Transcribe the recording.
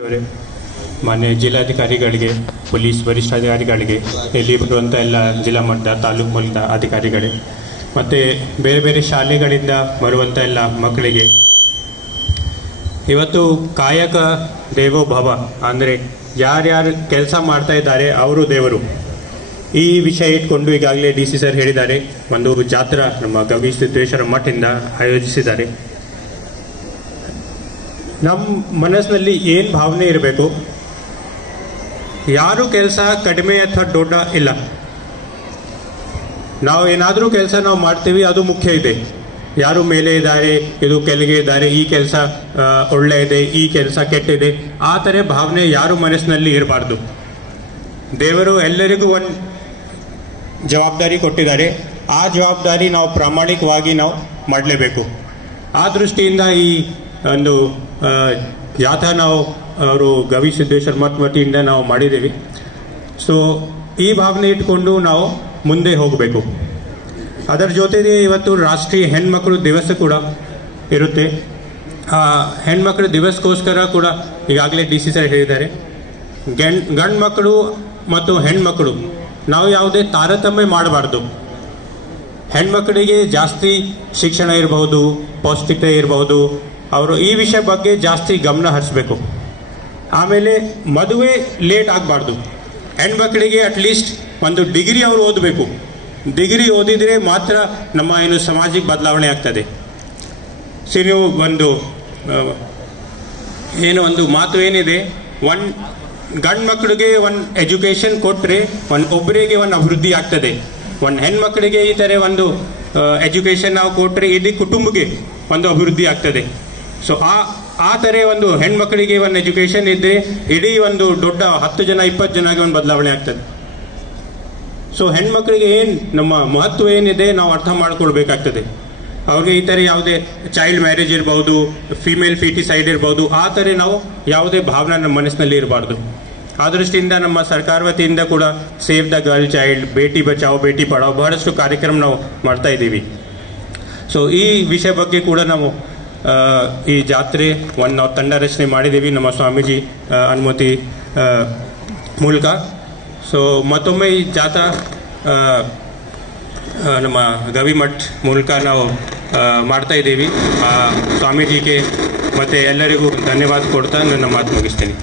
ಮಾನ್ಯ ಜಿಲ್ಲಾಧಿಕಾರಿಗಳಿಗೆ, ಪೊಲೀಸ್ ವರಿಷ್ಠಾಧಿಕಾರಿಗಳಿಗೆ, ಇಲ್ಲಿ ಬರುವಂಥ ಎಲ್ಲ ಜಿಲ್ಲಾ ಮಟ್ಟ ತಾಲೂಕು ಮಟ್ಟದ ಅಧಿಕಾರಿಗಳೇ ಮತ್ತು ಬೇರೆ ಬೇರೆ ಶಾಲೆಗಳಿಂದ ಬರುವಂಥ ಎಲ್ಲ ಮಕ್ಕಳಿಗೆ ಇವತ್ತು ಕಾಯಕ ದೇವೋ ಭವ ಅಂದರೆ ಯಾರ್ಯಾರು ಕೆಲಸ ಮಾಡ್ತಾ ಇದ್ದಾರೆ ಅವರು ದೇವರು ಈ ವಿಷಯ ಇಟ್ಕೊಂಡು ಈಗಾಗಲೇ ಡಿ ಸಿ ಸರ್ ಹೇಳಿದ್ದಾರೆ. ಒಂದು ಜಾತ್ರಾ ನಮ್ಮ ಗವಿ ಸಿದ್ದೇಶ್ವರ ಮಠದಿಂದ ಆಯೋಜಿಸಿದ್ದಾರೆ. ನಮ್ಮ ಮನಸ್ಸಿನಲ್ಲಿ ಏನು ಭಾವನೆ ಇರಬೇಕು, ಯಾರು ಕೆಲಸ ಕಡಿಮೆ ಅಥವಾ ದೊಡ್ಡ ಇಲ್ಲ. ನಾವು ಏನಾದರೂ ಕೆಲಸ ನಾವು ಮಾಡ್ತೀವಿ, ಅದು ಮುಖ್ಯ ಇದೆ. ಯಾರು ಮೇಲೆ ಇದ್ದಾರೆ, ಇದು ಕೆಳಗೆ ಇದ್ದಾರೆ, ಈ ಕೆಲಸ ಒಳ್ಳೆ ಇದೆ, ಈ ಕೆಲಸ ಕೆಟ್ಟಿದೆ, ಆ ಥರ ಭಾವನೆ ಯಾರು ಮನಸ್ಸಿನಲ್ಲಿ ಇರಬಾರ್ದು. ದೇವರು ಎಲ್ಲರಿಗೂ ಒಂದು ಜವಾಬ್ದಾರಿ ಕೊಟ್ಟಿದ್ದಾರೆ. ಆ ಜವಾಬ್ದಾರಿ ನಾವು ಪ್ರಾಮಾಣಿಕವಾಗಿ ನಾವು ಮಾಡಲೇಬೇಕು. ಆ ದೃಷ್ಟಿಯಿಂದ ಈ ಒಂದು ಜಾಥಾ ನಾವು ಅವರು ಗವಿ ಸಿದ್ದೇಶ್ವರ ಮಠ ವತಿಯಿಂದ ನಾವು ಮಾಡಿದ್ದೀವಿ. ಸೊ ಈ ಭಾವನೆ ಇಟ್ಕೊಂಡು ನಾವು ಮುಂದೆ ಹೋಗಬೇಕು. ಅದರ ಜೊತೆಗೆ ಇವತ್ತು ರಾಷ್ಟ್ರೀಯ ಹೆಣ್ಮಕ್ಳು ದಿವಸ ಕೂಡ ಇರುತ್ತೆ. ಆ ಹೆಣ್ಮಕ್ಳ ದಿವಸಕ್ಕೋಸ್ಕರ ಕೂಡ ಈಗಾಗಲೇ ಡಿ ಸಿ ಸರ್ ಹೇಳಿದ್ದಾರೆ. ಗಂಡು ಮಕ್ಕಳು ಮತ್ತು ಹೆಣ್ಮಕ್ಳು ನಾವು ಯಾವುದೇ ತಾರತಮ್ಯ ಮಾಡಬಾರ್ದು. ಹೆಣ್ಮಕ್ಳಿಗೆ ಜಾಸ್ತಿ ಶಿಕ್ಷಣ ಇರಬಹುದು, ಪೌಷ್ಟಿಕತೆ ಇರಬಹುದು, ಅವರು ಈ ವಿಷಯ ಬಗ್ಗೆ ಜಾಸ್ತಿ ಗಮನ ಹರಿಸಬೇಕು. ಆಮೇಲೆ ಮದುವೆ ಲೇಟ್ ಆಗಬಾರ್ದು. ಹೆಣ್ಮಕ್ಳಿಗೆ ಅಟ್ಲೀಸ್ಟ್ ಒಂದು ಡಿಗ್ರಿ ಅವರು ಓದಬೇಕು. ಡಿಗ್ರಿ ಓದಿದರೆ ಮಾತ್ರ ನಮ್ಮ ಏನು ಸಮಾಜಕ್ಕೆ ಬದಲಾವಣೆ ಆಗ್ತದೆ. ಸರಿ, ನೀವು ಒಂದು ಮಾತು ಏನಿದೆ, ಗಂಡು ಮಕ್ಕಳಿಗೆ ಒಂದು ಎಜುಕೇಷನ್ ಕೊಟ್ಟರೆ ಒಬ್ಬರಿಗೆ ಒಂದು ಅಭಿವೃದ್ಧಿ ಆಗ್ತದೆ. ಹೆಣ್ಮಕ್ಳಿಗೆ ಈ ಥರ ಒಂದು ಎಜುಕೇಷನ್ ನಾವು ಕೊಟ್ಟರೆ ಇಡೀ ಕುಟುಂಬಕ್ಕೆ ಒಂದು ಅಭಿವೃದ್ಧಿ ಆಗ್ತದೆ. ಸೊ ಆ ಥರ ಒಂದು ಹೆಣ್ಮಕ್ಳಿಗೆ ಒಂದು ಎಜುಕೇಷನ್ ಇದ್ದರೆ ಇಡೀ ಒಂದು ದೊಡ್ಡ 10 ಜನ 20 ಜನಗೆ ಒಂದು ಬದಲಾವಣೆ ಆಗ್ತದೆ. ಸೊ ಹೆಣ್ಮಕ್ಳಿಗೆ ಏನು ನಮ್ಮ ಮಹತ್ವ ಏನಿದೆ ನಾವು ಅರ್ಥ ಮಾಡ್ಕೊಳ್ಬೇಕಾಗ್ತದೆ. ಅವ್ರಿಗೆ ಈ ಥರ ಯಾವುದೇ ಚೈಲ್ಡ್ ಮ್ಯಾರೇಜ್ ಇರ್ಬೋದು, ಫಿಮೇಲ್ ಫಿಟಿಸೈಡ್ ಇರ್ಬೋದು, ಆ ಥರ ನಾವು ಯಾವುದೇ ಭಾವನೆ ನಮ್ಮ ಮನಸ್ಸಿನಲ್ಲಿ ಇರಬಾರ್ದು. ಆ ದೃಷ್ಟಿಯಿಂದ ನಮ್ಮ ಸರ್ಕಾರ ವತಿಯಿಂದ ಕೂಡ ಸೇವ್ ದ ಗರ್ಲ್ ಚೈಲ್ಡ್, ಬೇಟಿ ಬಚಾओ ಬೇಟಿ ಪಢಾओ ಬಹಳಷ್ಟು ಕಾರ್ಯಕ್ರಮ ನಾವು ಮಾಡ್ತಾ ಇದ್ದೀವಿ. ಸೊ ಈ ವಿಷಯ ಬಗ್ಗೆ ಕೂಡ ನಾವು ಈ ಜಾತ್ರೆ ನಾವು ತಂಡ ರಚನೆ ಮಾಡಿದ್ದೀವಿ ನಮ್ಮ ಸ್ವಾಮೀಜಿ ಅನುಮತಿ ಮೂಲಕ. ಸೊ ಮತ್ತೊಮ್ಮೆ ಈ ಜಾಥಾ ನಮ್ಮ ಗವಿ ಮಠ ಮೂಲಕ ನಾವು ಮಾಡ್ತಾ ಇದ್ದೀವಿ. ಸ್ವಾಮೀಜಿಗೆ ಮತ್ತು ಎಲ್ಲರಿಗೂ ಧನ್ಯವಾದ ಕೊಡ್ತಾ ನನ್ನ ಮಾತು ಮುಗಿಸ್ತೇನೆ.